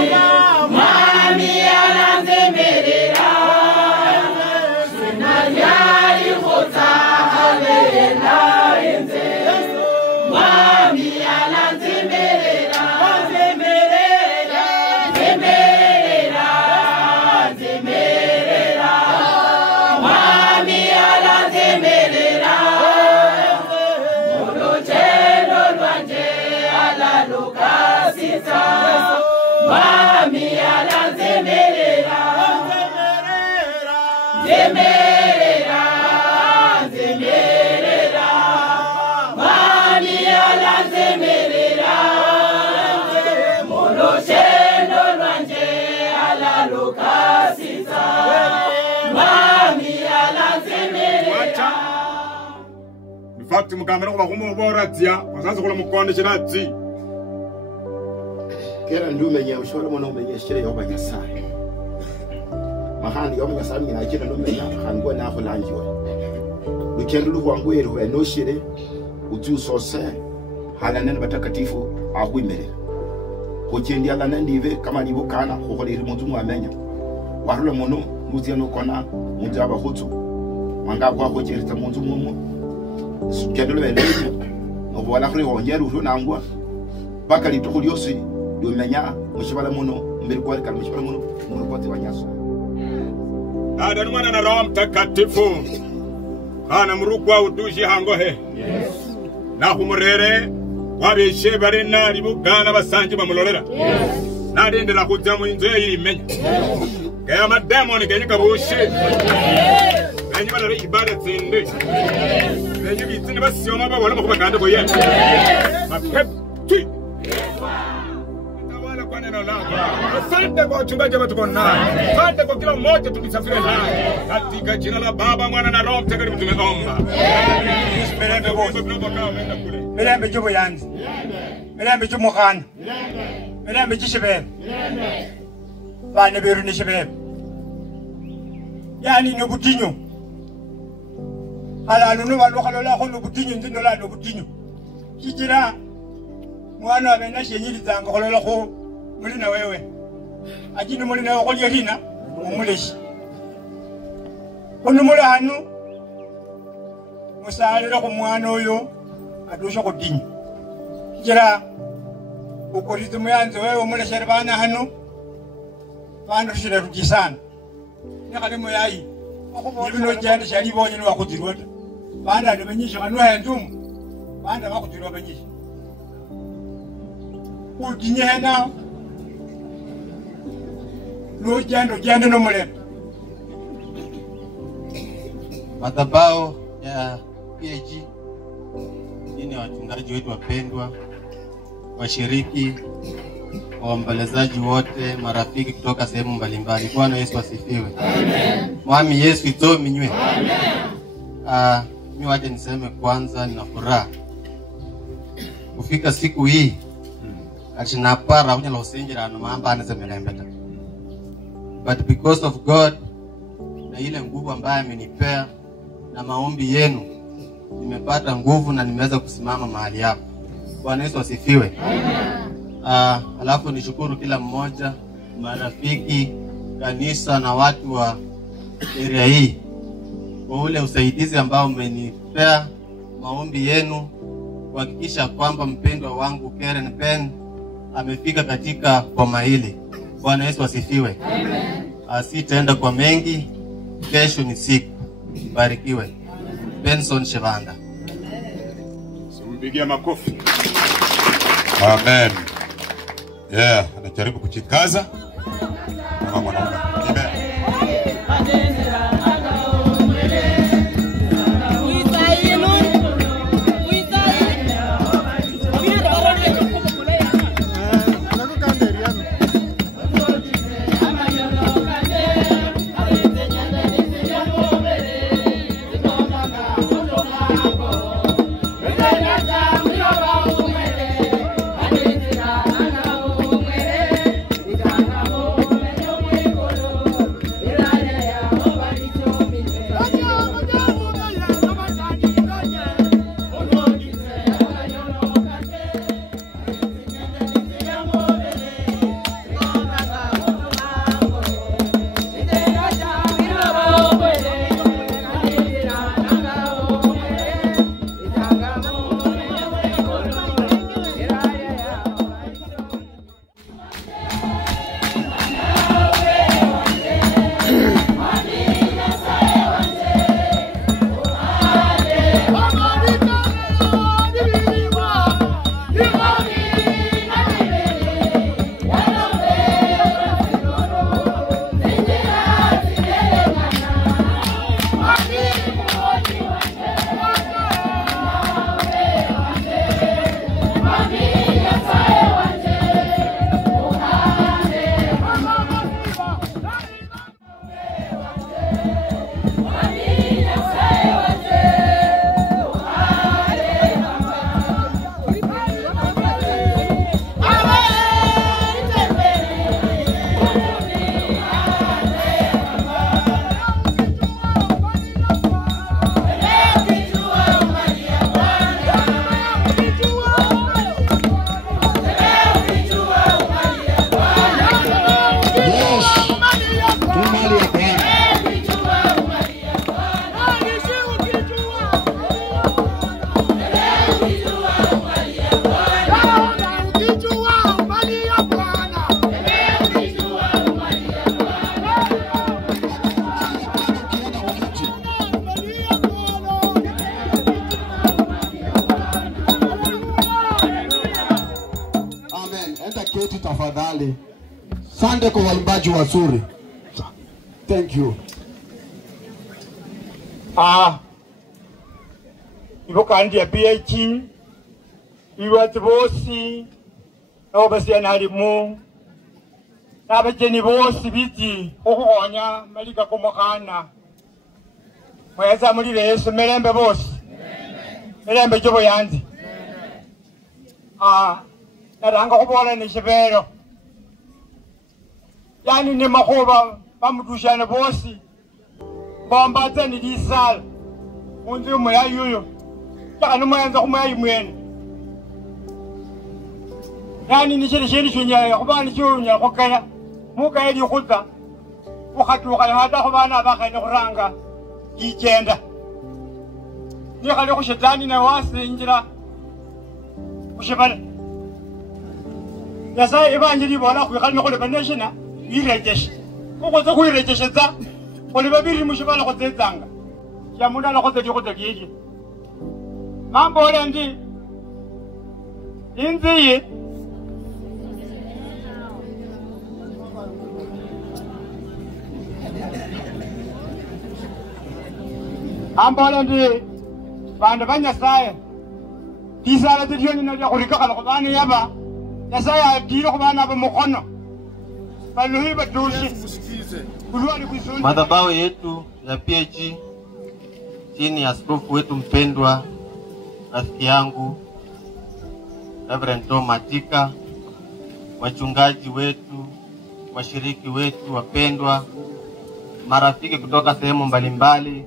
Mami ananzemerera Sinanyari kota halena enze Mami ananzemerera Zemerera Zemerera Zemerera Mami ananzemerera Molochelo lwanje alalukasisa Mami ananzemerera Zemerera Zemerera Mami ananzemerera Molochelo lwanje alalukasisa Mami ananzemerera In fact, mukambera kuba kumuboratia wazazi kula mukonde chirati kera ndumenya ushobora mwana umenya shire yoba nyasaye mahandi yoba nyasaye ngina kira ndumenya hangwa naho langiwe lukendo luhwangwero enoshire utusose halana batakatifu ahwimere kuchendi ala nandive kama libukana kuholera muntu mwamenya warula muno muzia no kona mujaba hutu manga kwa kucherita muntu mumo kendo lwelezi no bwala kuri wongeru runangwa baka lituko lyosi domenya mushibala muno mbere kwa kali mushibala muno murukote wanyaso dada mwana na Roho Mtakatifu kana murukwa utushi hangohe yes na kumurere wabeshe barena libugana basangi bamulolera yes nadendera kujja mu inzo yimenya yes kaya mademoni kenyika bushi yes benyi balare ibada tsinde yes benyi bitini basiyoma babona mukubagande ko yes mapepti kwa neno lako. Asante kwa wachungaji wetu kwa naye. Asante kwa kila mmoja tukisafiri naye. Katika jina la Baba, Mwana na Roho Mtakatifu tumeomba. Amen. Mirembe bosi. Mirembe jubo yanzi. Mirembe jumo khana. Mirembe jishibebe. Bane beru ni shibebe. Yani no butinyo. Ala no balokalola ko no butinyo ndindo la no butinyo. Kijira mwana abena shenyiriza ngokolola ko muri na wewe ajini muri na ko lyehina umuleshi kono muri hanu musalira ko mwana oyo adusha ko dinyi jira ukorize muyanze wewe umuleshera bana hanu bana shira rujisana nakale muyayi ibino jande shali bonye ni wakudirwata bana ndebanyisha kanu hendumu bana bakudirwa banyisha ujinyena lo jando no mule madhabahu ya PAG ni wachungaji wetu wapendwa, washiriki, waombolezaji wote, marafiki kutoka sehemu mbalimbali. Bwana Yesu asifiwe. Amen. Mwami Yesu itominywe. Amen. Mimi waje niseme kwanza nina furaha kufika siku hii achinapara unyala usenjera no maamba anazemelembeta, but because of God na ile nguvu ambayo amenipea na maombi yenu nimepata nguvu na nimeweza kusimama mahali hapa. Bwana Yesu asifiwe. Amen. Alafu nishukuru kila mmoja, marafiki, kanisa na watu wa area hii kwa ule usaidizi ambao umenipea, maombi yenu kuhakikisha kwamba mpendwa wangu Karen Ben amefika katika boma hili. Bwana Yesu asifiwe. Amen. Sitaenda kwa mengi, kesho ni siku. Barikiwe. Benson Shevanda. Simpigia makofi. Amen. Yeah, anajaribu kuchikaza kama mwanaume. Amen. Tafadhali. Sande kwa waimbaji wazuri. Thank you. Ibuka ndi ya PH iwati bosi obasi analimu nabajeni bosi biti okuhonya malika komokana mweza muri Yesu melembe bosi melembe jobo yanzi naranga kubola ni shibero yani ni makoba bamudushana bosi bomba ni disal unzi umuya yuyo kana mwenza kumaya mwene yani ni shiri shunya kubani shunya kokaya muka yedi khutsa ukhatuka hata kubana bakhane kuranga igenda ni khali kushetani na wasi injira kushibana yasa ibanjiri bona kwikhali khole baneshina irejeshe kuko zo kuirejeshe za khole babiri mushibana khotsetsanga ya mundana khotsedi khotsedi mambo ole ndi inziyi ambole ndi bandu banyasaye disala tidyoni na kurikakala kubani yaba yasaye adile kubana aba mukhono baluhi batushi kulwali kwisuni madhabahu yetu ya PH chini ya askofu wetu mpendwa rafiki yangu Reverend Tom Matika, wachungaji wetu, washiriki wetu wapendwa, marafiki kutoka sehemu mbalimbali,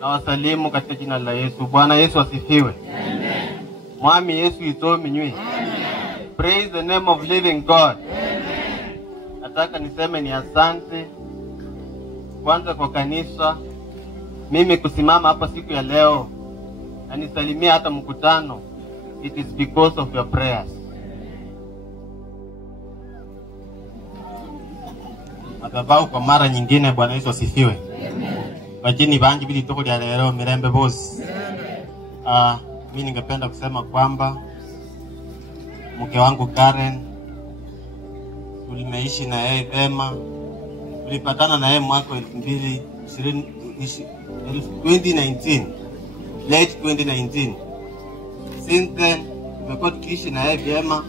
na wasalimu katika jina la Yesu. Bwana Yesu asifiwe. Amen. Mwami Yesu itomi nywi. Amen. Praise the name of living God. Amen. Nataka niseme ni asante kwanza kwa kanisa mimi kusimama hapa siku ya leo na nisalimia hata mkutano. It is because of your prayers. Madhabahu kwa mara nyingine. Bwana Yesu asifiwe. Wajini banji bili toko ya leo mirembe boss. Mimi ningependa kusema kwamba mke wangu Karen tulimeishi na yeye vema. Tulipatana na yeye mwaka 2019, late 2019. Since then tumekuwa tukiishi na yeye vyema.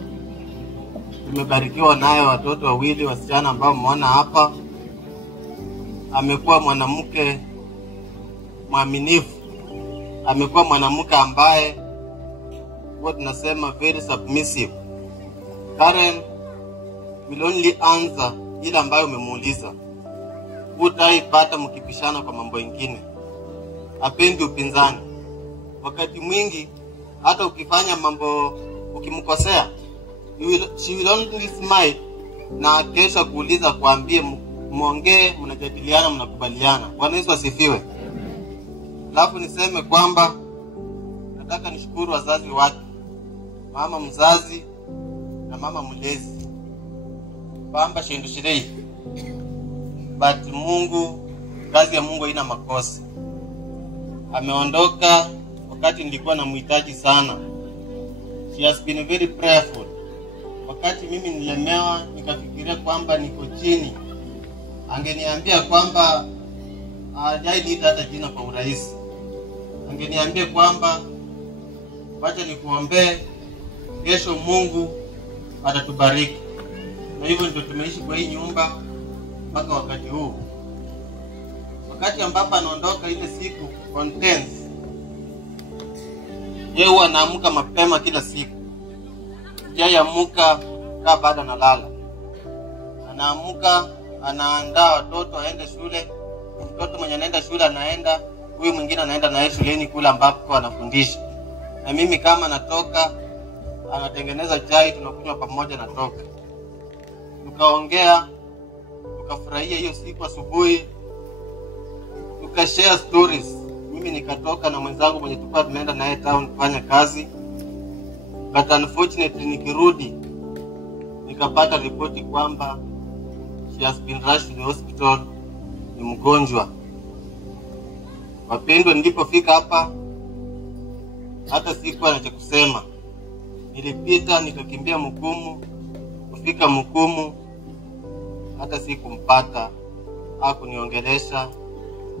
Tumebarikiwa naye watoto wawili wasichana ambao mmeona hapa. Amekuwa mwanamke mwaminifu, amekuwa mwanamke ambaye what tunasema very submissive. Karen will only answer ile ambayo umemuuliza. Utaipata mkipishana kwa mambo mengine. Hapendi upinzani. Wakati mwingi hata ukifanya mambo ukimkosea, she will only smile na kesha kuuliza kuambie muongee, mnajadiliana, mnakubaliana. Bwana Yesu asifiwe. Alafu niseme kwamba nataka nishukuru wazazi wake, mama mzazi na mama mlezi, kwamba shindu shirei. But Mungu, kazi ya Mungu haina makosa. Ameondoka wakati nilikuwa namhitaji sana. She has been very prayerful. Wakati mimi nilemewa nikafikiria kwamba niko chini, angeniambia kwamba hajaniita hata jina kwa urahisi. Angeniambia kwamba wacha nikuombee, kesho Mungu atatubariki. Na hivyo ndio tumeishi kwa hii nyumba mpaka wakati huu. Wakati ambapo anaondoka ile siku on 10th, yeye huwa anaamka mapema kila siku. Yeye amuka kaa baada na lala. Anaamuka, anaandaa watoto aende shule. Mtoto mwenye anaenda shule anaenda, huyu mwingine anaenda naye shuleni kule ambapo anafundisha. Na mimi kama natoka, anatengeneza chai, tunakunywa pamoja, natoka. Tukaongea, tukafurahia hiyo siku asubuhi. Tukashare stories. Mimi nikatoka na mwenzangu mwenye tulikuwa tumeenda naye town kufanya kazi. But unfortunately nikirudi nikapata ripoti kwamba she has been rushed to the hospital, ni mgonjwa. Wapendwa, nilipofika hapa hata sikuwa na cha kusema. Nilipita nikakimbia Mukumu, kufika Mukumu hata sikumpata, hakuniongelesha,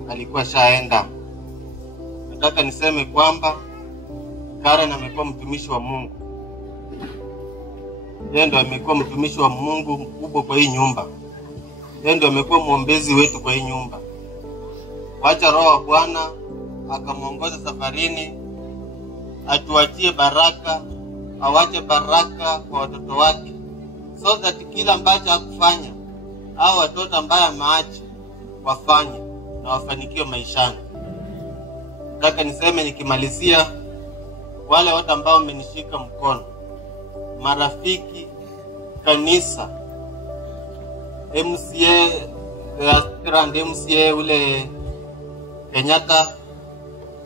alikuwa shaenda. Nataka niseme kwamba Karen amekuwa mtumishi wa Mungu. Yeye ndo amekuwa mtumishi wa Mungu mkubwa kwa hii nyumba. Yeye ndo amekuwa muombezi wetu kwa hii nyumba. Wacha Roho wa Bwana akamuongoza safarini, atuachie baraka, awache baraka kwa watoto wake, so that kila ambacho hakufanya hao watoto ambaye ameacha wafanye na wafanikiwe maishani. Nataka niseme nikimalizia, wale watu ambao wamenishika mkono, marafiki, kanisa, MCA, aspirant MCA ule Kenyatta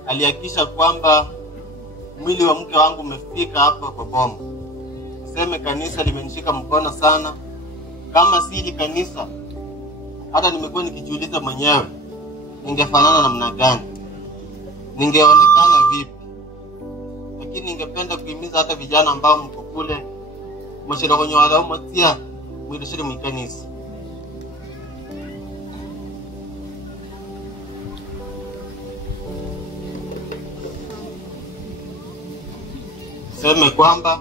alihakikisha kwamba mwili wa mke wangu umefika hapa kwa Boma. Niseme kanisa limenishika mkono sana. Kama si hili kanisa, hata nimekuwa nikijiuliza mwenyewe ningefanana namna gani, ningeonekana vipi. Lakini ningependa kuhimiza hata vijana ambao mko kule, mshirika kwenye wale umotia mwilishiri mkanisa. Sema kwamba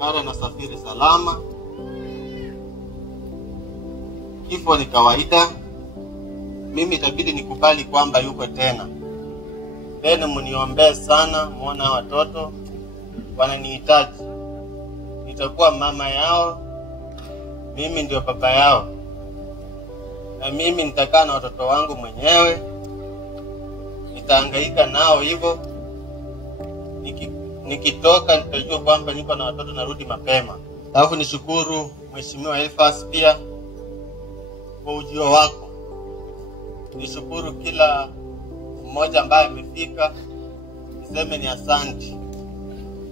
Karen nasafiri salama. Kifo ni kawaida. Mimi itabidi nikubali kwamba yuko tena. Tena mniombee sana, muone watoto wananihitaji. Nitakuwa mama yao, mimi ndio baba yao. Na mimi nitakaa na watoto wangu mwenyewe. Nitahangaika nao hivyo. Nikitoka nitajua kwamba niko na watoto, narudi mapema. Alafu nishukuru Mheshimiwa Elfas pia kwa ujio wako. Nishukuru kila mmoja ambaye amefika. Niseme ni asante.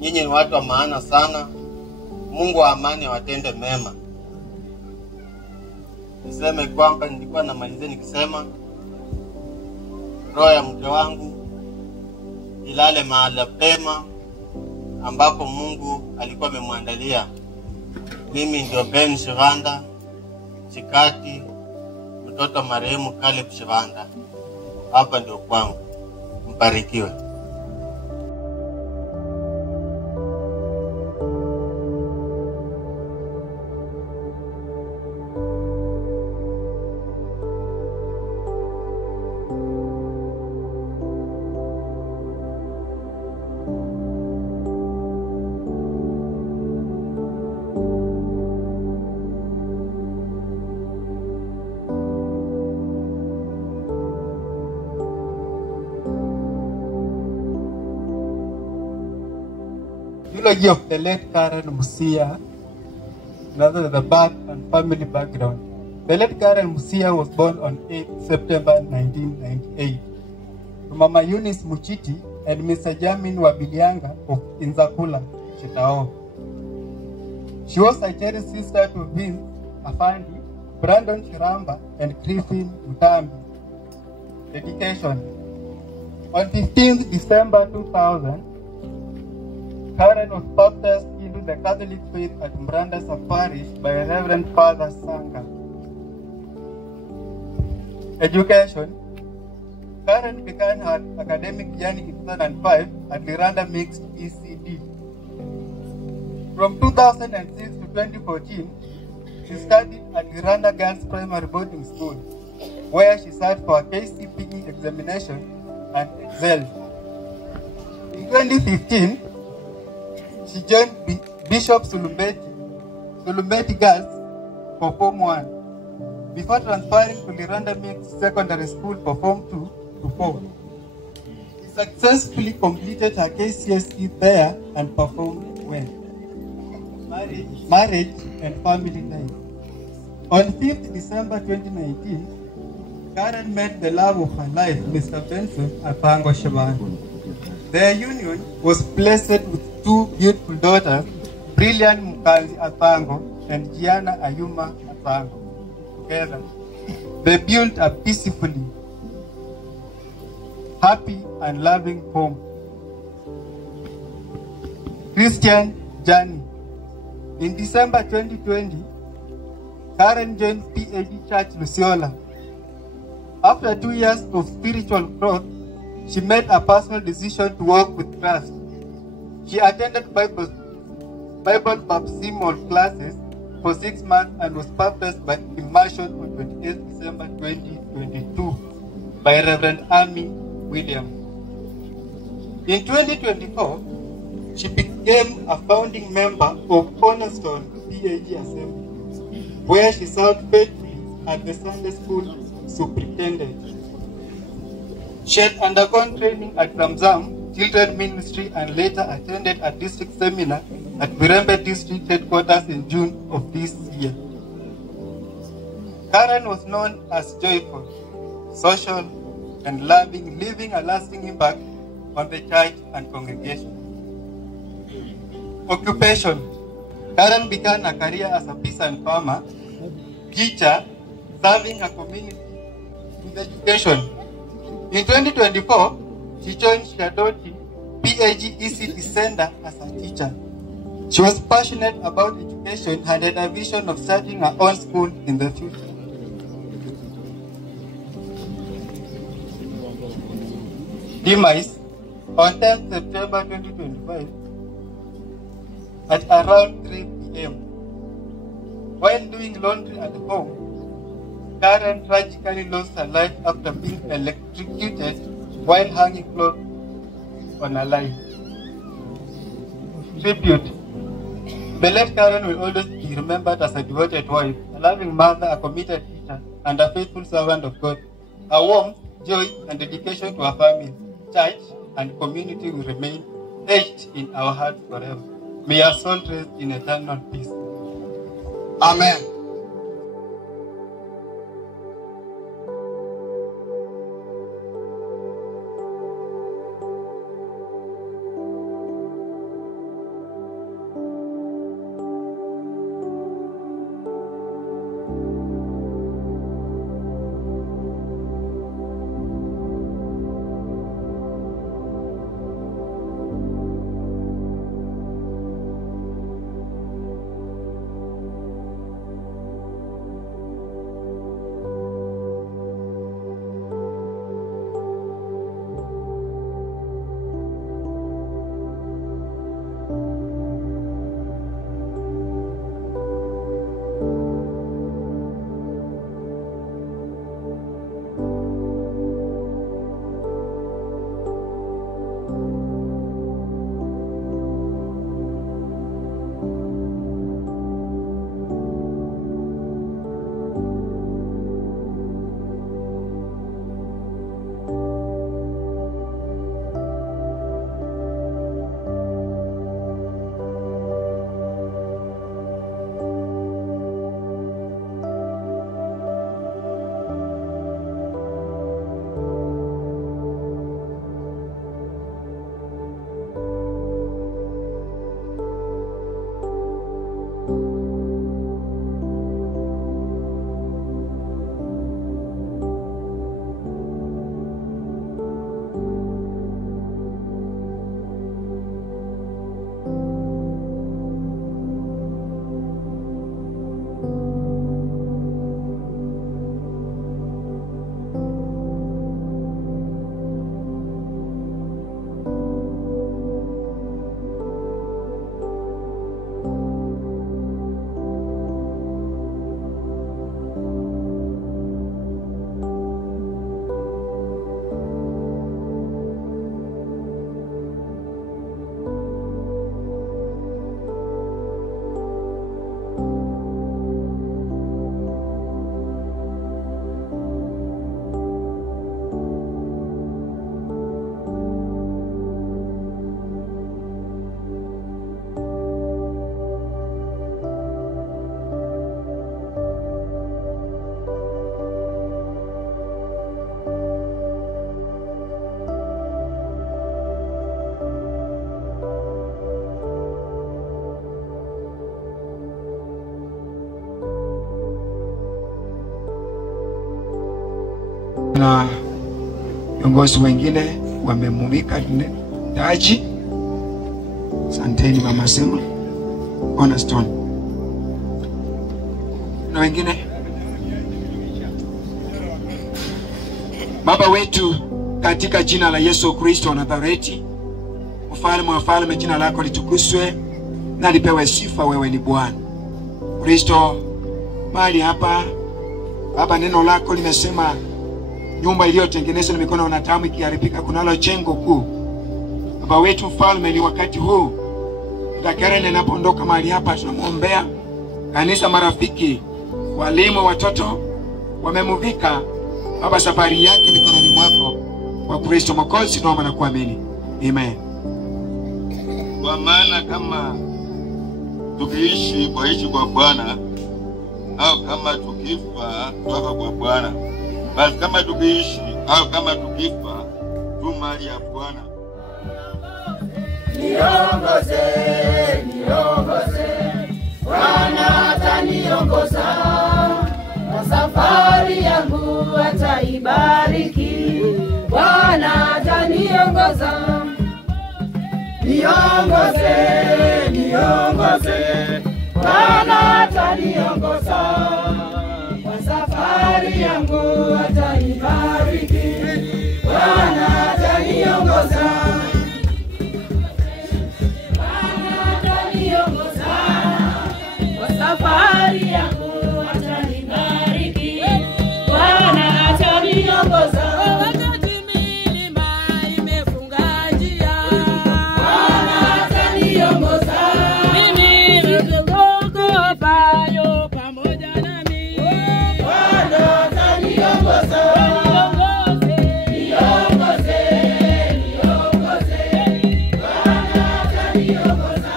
Nyinyi ni watu wa maana sana. Mungu wa amani awatende mema. Niseme kwamba nilikuwa namalizia nikisema roho ya mke wangu ilale mahali pema ambapo Mungu alikuwa amemwandalia. Mimi ndio Ben Shivanda Chikati, mtoto marehemu Caleb Shivanda. Hapa ndio kwangu. Mbarikiwe. Eulogy of the late Karen Musia, another the birth and family background. The late Karen Musia was born on 8 September 1998 to Mama Eunice Muchiti and Mr. Jamin Wabilianga of Inzakula, Chitao. She was a cherished sister to Vince Afandi, Brandon Shiramba, and Griffin Mutambi. Dedication. On 15th December 2000, Karen was baptized into the Catholic faith at Mrandasa Parish by Reverend Father Sanga. Education. Karen began her academic journey in 2005 at Liranda Mixed ECD. From 2006 to 2014, she studied at Liranda Girls Primary Boarding School, where she sat for a KCPE examination and excelled. In 2015, she joined Bishop Sulumbeti Girls for Form 1, before transferring to Liranda Mixed Secondary School for Form 2 to 4. She successfully completed her KCSE there and performed well. Marriage and family life. On 5th December 2019, Karen met the love of her life, Mr. Benson Apango Shaban. Their union was blessed with 2 beautiful daughters, Brilliant Mukanzi Apango and Gianna Ayuma Apango. Together, they built a peacefully, happy and loving home. Christian journey. In December 2020, Karen joined PAG Church Luciola. After 2 years of spiritual growth, she made a personal decision to walk with Christ. She attended Bible baptismal classes for 6 months and was baptized by immersion on 28 December 2022 by Reverend Amy Williams. In 2024, she became a founding member of Cornerstone PAG Assembly, where she served faithfully as the Sunday School Superintendent. She had undergone training at Ramzam Children Ministry and later attended a district seminar at Virembe District Headquarters in June of this year. Karen was known as joyful, social, and loving, leaving a lasting impact on the church and congregation. Occupation. Karen began a career as a peasant farmer, teacher, serving her community with education. In 2024, she joined Shadoti PAG ECD Center as a teacher. She was passionate about education and had a vision of starting her own school in the future. Demise. On 10th September 2025, at around 3 p.m., while doing laundry at home, Karen tragically lost her life after being electrocuted while hanging clothes on a line. Tribute. The late Karen will always be remembered as a devoted wife, a loving mother, a committed teacher, and a faithful servant of God. Her warmth, joy, and dedication to her family, church, and community will remain etched in our hearts forever. May her soul rest in eternal peace. Amen. na viongozi wengine wamemulika taji. Asanteni Mama Sema, Cornerstone na wengine. Baba wetu, katika jina la Yesu Kristo wa Nazareti, Mfalme wa falme, jina lako litukuzwe na lipewe sifa. Wewe ni Bwana Kristo. Mahali hapa Baba, neno lako limesema nyumba iliyotengenezwa na mikono ya wanadamu ikiharibika, kunalo jengo kuu. Baba wetu Mfalme, ni wakati huu Karen anapoondoka mahali hapa, tunamwombea kanisa, marafiki, walimu, watoto, wamemuvika Baba safari yake mikononi mwako, kwa Kristo Mwokozi tunaomba na kuamini. Amen. Kwa maana kama tukiishi kwa Bwana, au kama tukifa toka kwa Bwana, basi kama tukiishi au kama tukifa tu mali ya Bwana. Niongoze, niongoze, Bwana ataniongoza, na safari yangu ataibariki. Bwana ataniongoza, niongoze, niongoze, Bwana ataniongoza, na safari yangu ataibariki. Bwana ataniongoza, safari yangu atanibariki. Bwana ataniongoza, wakati milima imefunga njia. Bwana ataniongoza, mimi nitaogopa yo pamoja nami. Bwana ataniongoza, niongoze, niongoze, Bwana ataniongoza.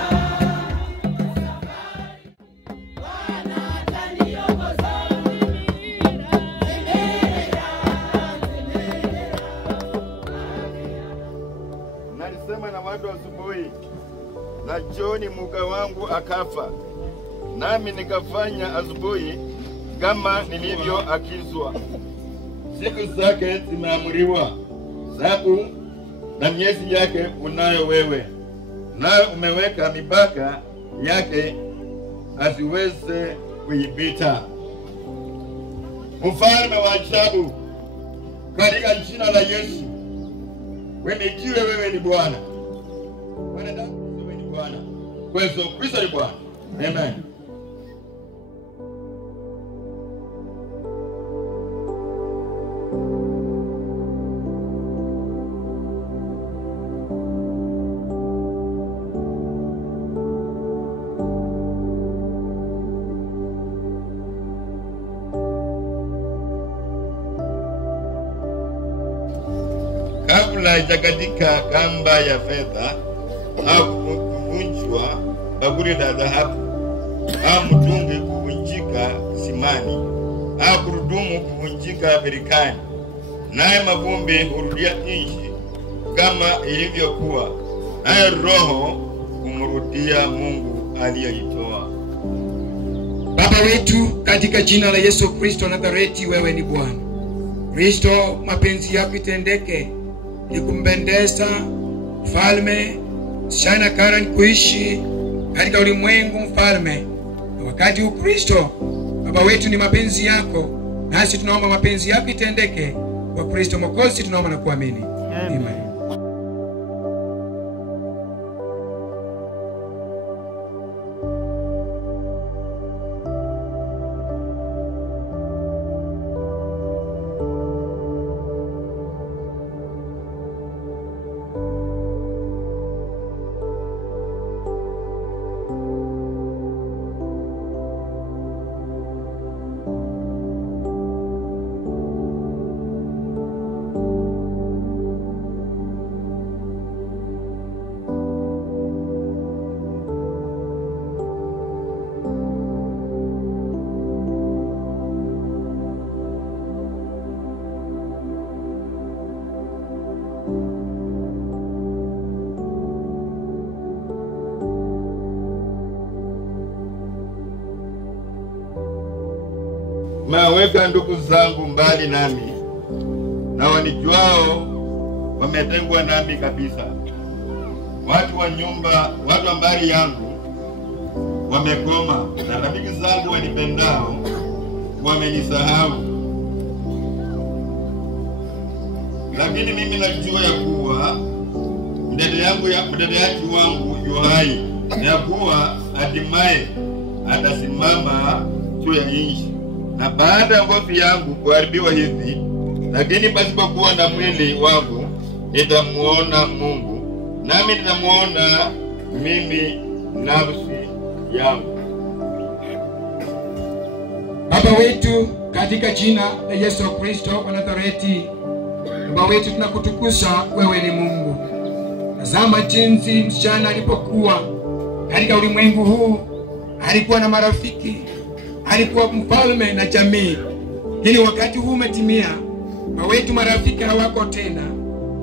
Nalisema na watu asubuhi, na jioni mke wangu akafa, nami nikafanya asubuhi kama nilivyoagizwa. Siku zake zimeamriwa, sababu na miezi yake unayo wewe, nawe umeweka mipaka yake asiweze kuipita. Mfalme wa ajabu, katika jina la Yesu, wemikiwe wewe ni Bwana. Wanadamu wewe ni Bwana. Yesu Kristo ni Bwana. Amen. Kabla haijakatika kamba ya fedha, au kuvunjwa bakuli la dhahabu, au mtungi kuvunjika kisimani, au kurudumu kuvunjika birikani, naye mavumbi hurudia nchi kama ilivyokuwa, naye roho kumrudia Mungu aliyeitoa. Baba wetu, katika jina la Yesu Kristo Nazareti, wewe ni Bwana Kristo. Mapenzi yako itendeke, ikumpendeza Mfalme Shana Karen kuishi katika ulimwengu Mfalme. Na wakati huu Kristo, Baba wetu, ni mapenzi yako, nasi tunaomba mapenzi yako itendeke kwa Kristo Mwokozi tunaomba na kuamini. Amen. Maweka ndugu zangu mbali nami, wanijuao wametengwa nami kabisa. Watu wa nyumba, watu wa mbari yangu wamekoma, na rafiki zangu wanipendao wamenisahau. Lakini mimi najua ya kuwa mteteaji wangu yu hai, na ya kuwa hatimaye atasimama juu ya nchi. Na baada ya ngozi yangu kuharibiwa hivi, lakini pasipokuwa na mwili wangu, nitamuona Mungu, nami nitamuona mimi nafsi yangu. Baba wetu, katika jina la Yesu Kristo wa Nazareti, Baba wetu, tunakutukuza, wewe ni Mungu. Tazama jinsi msichana alipokuwa katika ulimwengu huu, alikuwa na marafiki, alikuwa mfalme na jamii. Hili wakati huu umetimia, Baba wetu, marafiki hawako tena,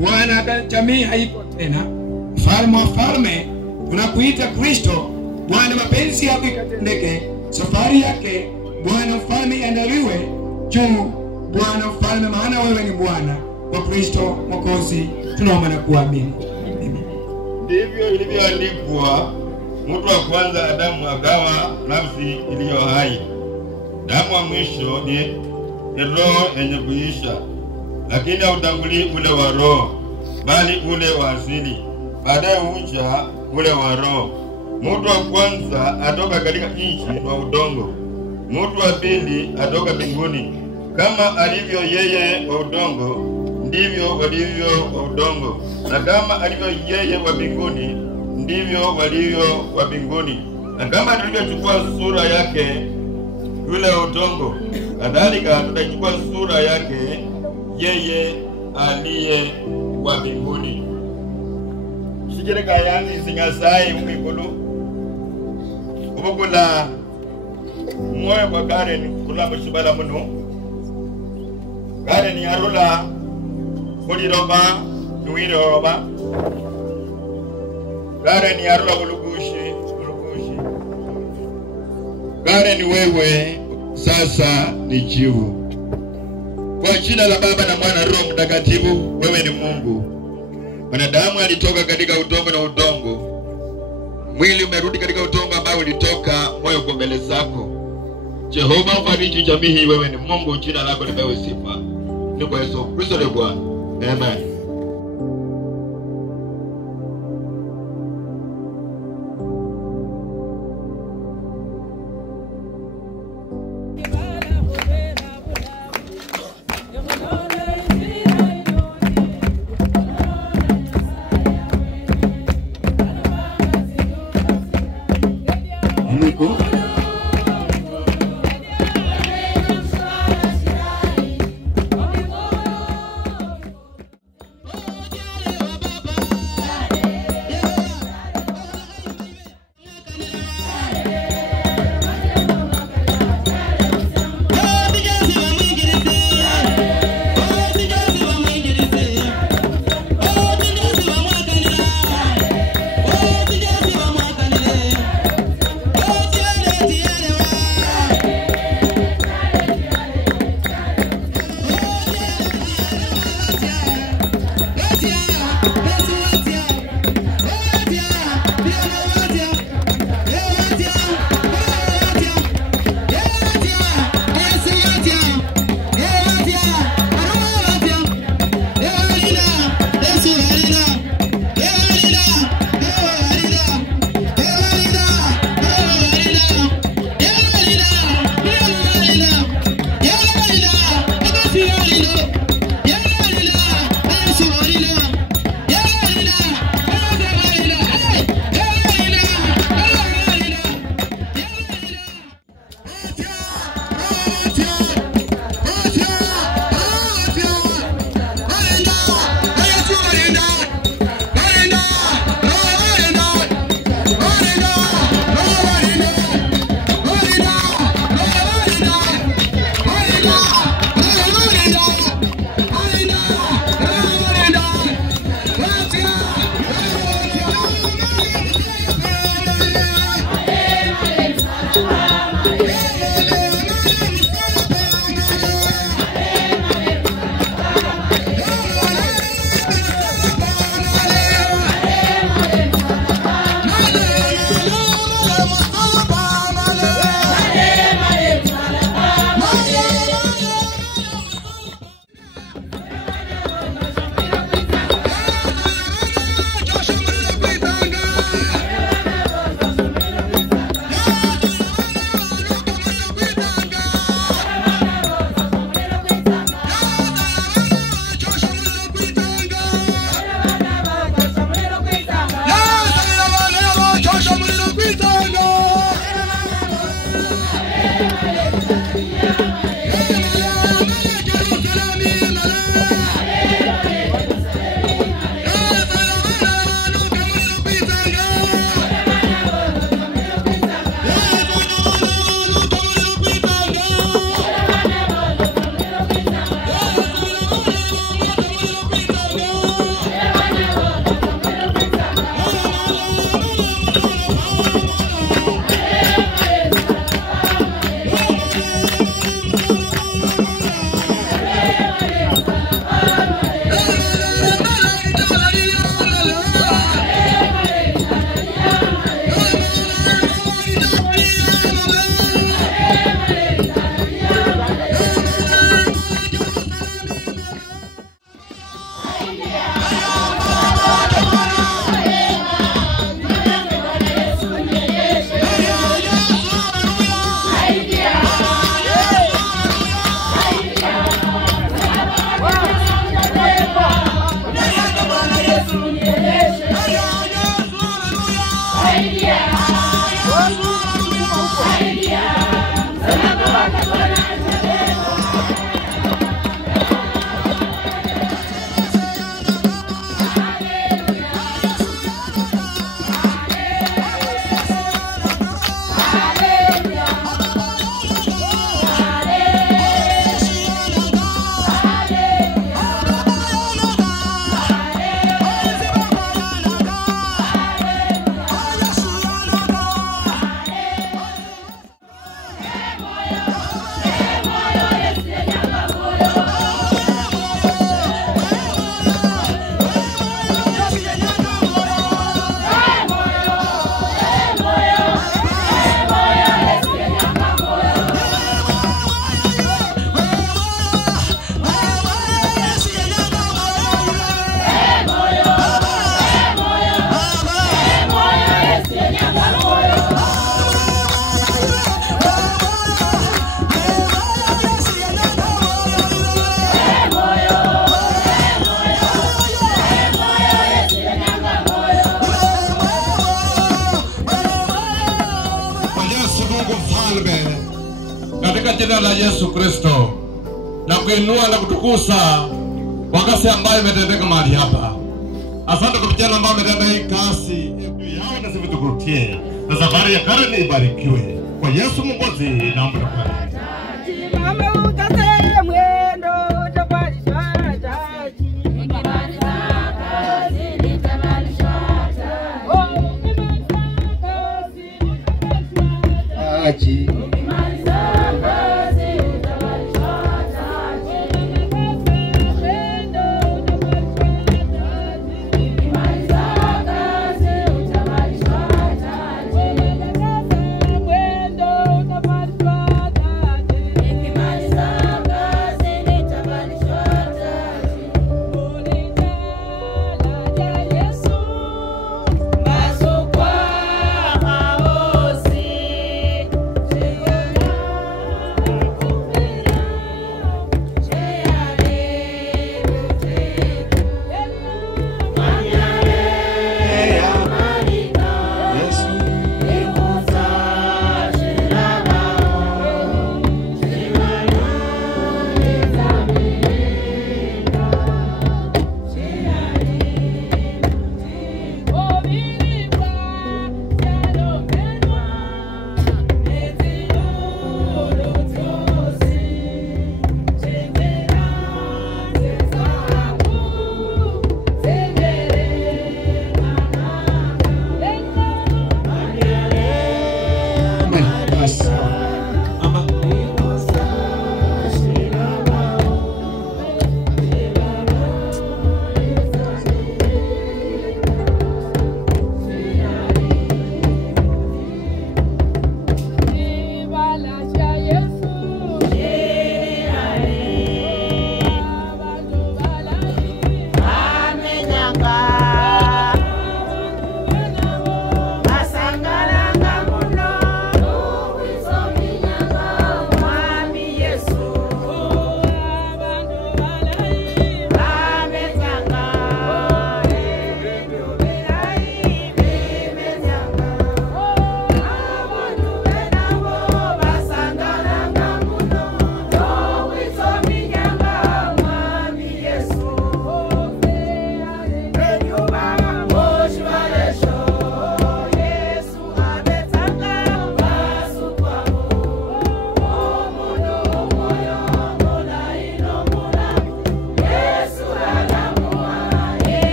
Bwana, jamii haipo tena. Mfalme wa falme, tunakuita Kristo. Bwana, mapenzi yako ikatendeke, safari yake Bwana mfalme iandaliwe juu, Bwana mfalme, maana wewe ni Bwana wa Kristo Mwokozi, tunaomba na kuamini. Ndivyo ilivyoandikwa, mtu wa kwanza Adamu agawa nafsi iliyo hai. Damu wa mwisho ni roho yenye kuisha, lakini hautangulii ule wa roho, bali ule wa asili. Baadaye huja ule wa roho. Mtu wa kwanza atoka katika nchi wa udongo, mtu wa pili atoka mbinguni. Kama alivyo yeye wa udongo, ndivyo walivyo wa udongo, na kama alivyo yeye wa mbinguni, ndivyo walivyo wa mbinguni. Na kama tulivyochukua sura yake yule wa udongo, kadhalika tutachukua sura yake yeye aliye wa mbinguni. Shikireka yanzi singasai umikulu ubukula moyo kwa Karen kula mshibala muno. Karen yarula kuli roba nuiri roba. Karen yarula ulugushi. Karen wewe sasa ni jivu. Kwa jina la Baba na Mwana Roho Mtakatifu, wewe ni Mungu. Wanadamu alitoka katika udongo na udongo, mwili umerudi katika udongo ambao ulitoka, moyo uko mbele zako. Jehova mfariji jamii hii, wewe ni Mungu, jina lako lipewe sifa. Ni kwa Yesu Kristo ndiye Bwana. Amen. Katika jina la Yesu Kristo na kuinua na kutukuza kwa kazi ambayo imetendeka mahali hapa. Asante kwa vijana ambao wametenda hii kazi yao na sivitukurutie. Na safari ya Karen ibarikiwe. Kwa Yesu Mwokozi naomba na kwa. Mama utasema mwendo utapalisha taji. Nikimaliza kazi nitamalisha taji. Oh, nikimaliza kazi nitamalisha taji.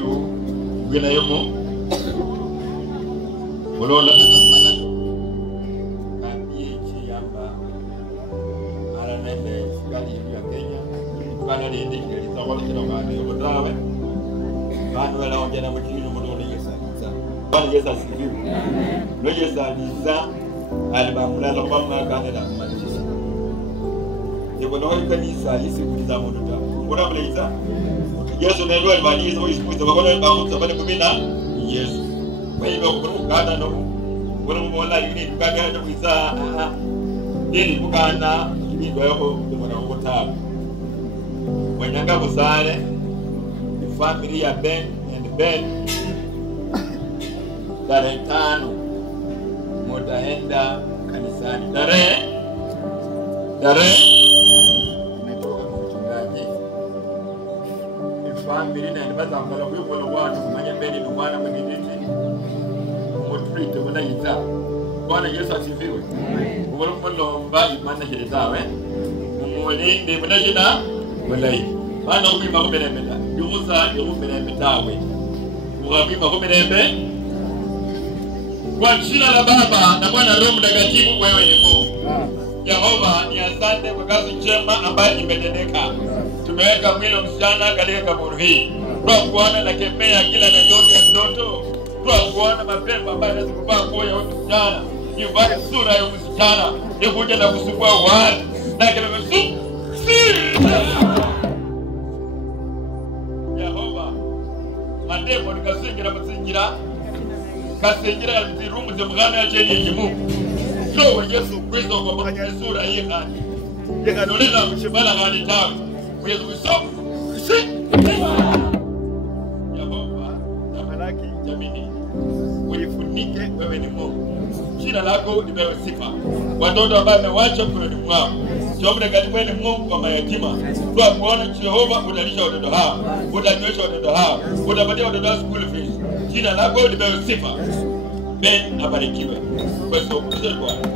huyu wina yomo Molola Kambichi yamba Ara nende sikali ya Kenya Kana nende kilisa wale kila wakati yokotawe Kanu wala wajana mchini mudoni yesa Bwana Yesu asifiwe No Yesu aliza Alibamulala kwa kana na kumaliza Yebo no kanisa yisikuliza mundu ta Mbona mleiza Yesu ndio alimaliza uisikuliza kwa nini bamuza bali kumina Yesu kwa hivyo kuna no kuna mmola yini tukagana na kuiza nini kukana kibindwa yako mbona ukotaka Wanyanga busale the family ya Ben and Ben tarehe 5 mutaenda kanisani tarehe umetoka kwa mchungaji family na ndibaza ambalo yuko na watu kumanya mbele ni mwana mwenyeji mutreat wala yita Bwana Yesu asifiwe ubona kumlomba imana jeletawe umulinde mnajina walai bana ukima kumelemela yuza yukumelemetawe ukima kumelembe kwa jina la Baba na Mwana Roho Mtakatifu wewe ni Mungu Yehova ni asante kwa kazi njema ambayo imetendeka tumeweka mwili msichana katika kaburi hii kwa kuona na kemea kila na ndoto kwa kuona mapepo ambayo yanazikubaa kwa ya msichana ivae sura ya msichana ikuja na kusumbua watu na kemea Yehova mademo nikasingira msingira kasingira ya mtirumu zemgana ya cheni Mungu Roho Yesu Kristo kwa mkanya sura hii hadi yekanoleza mshibala hadi tamu Yesu Kristo Yehova tamalaki jamini ulifunike wewe ni Mungu jina lako lipewe sifa watoto ambao wamewacha kurudi mwao Jombe katika ni Mungu kwa mayatima kwa kuona Jehova unalisha watoto hao utanywesha watoto hao utapatia watoto hao school fees jina lako lipewe sifa Ben abarikiwe kwa sababu kwa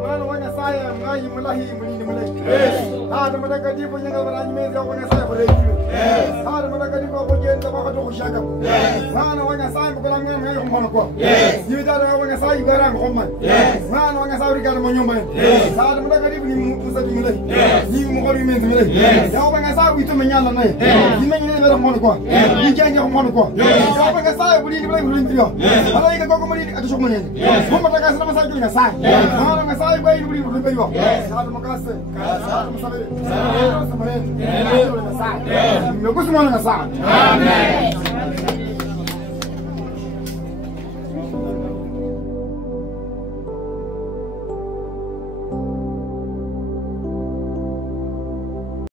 Mwana wa Nyasaye mngayi mulahi mulini mulai. Hata mtakatifu nyanga baranyimezi wa Nyasaye burejiwe. Hata mtakatifu wa kujenda wakati kushaka. Mwana wa Nyasaye mkola ngam hayo mkono kwa. Yidara wa Nyasaye gara ngoma. Mwana wa Nyasaye rigana monyoma. Hata mtakatifu ni musaji mulai. Ni mukori mezi mulai. Ya wa Nyasaye witu menyala naye. Yimenyele bera mkono kwa. Yikenge mkono kwa. Ya wa Nyasaye bulini bulai bulini bio. Ala ika koko mulini atusho munene. Mumba takasa na masaji Nyasaye. Mwana wa Nyasaye kwa bulini bulini bio. Hata makase. Hata musabere. Hata musabere. Hata musabere. Amen.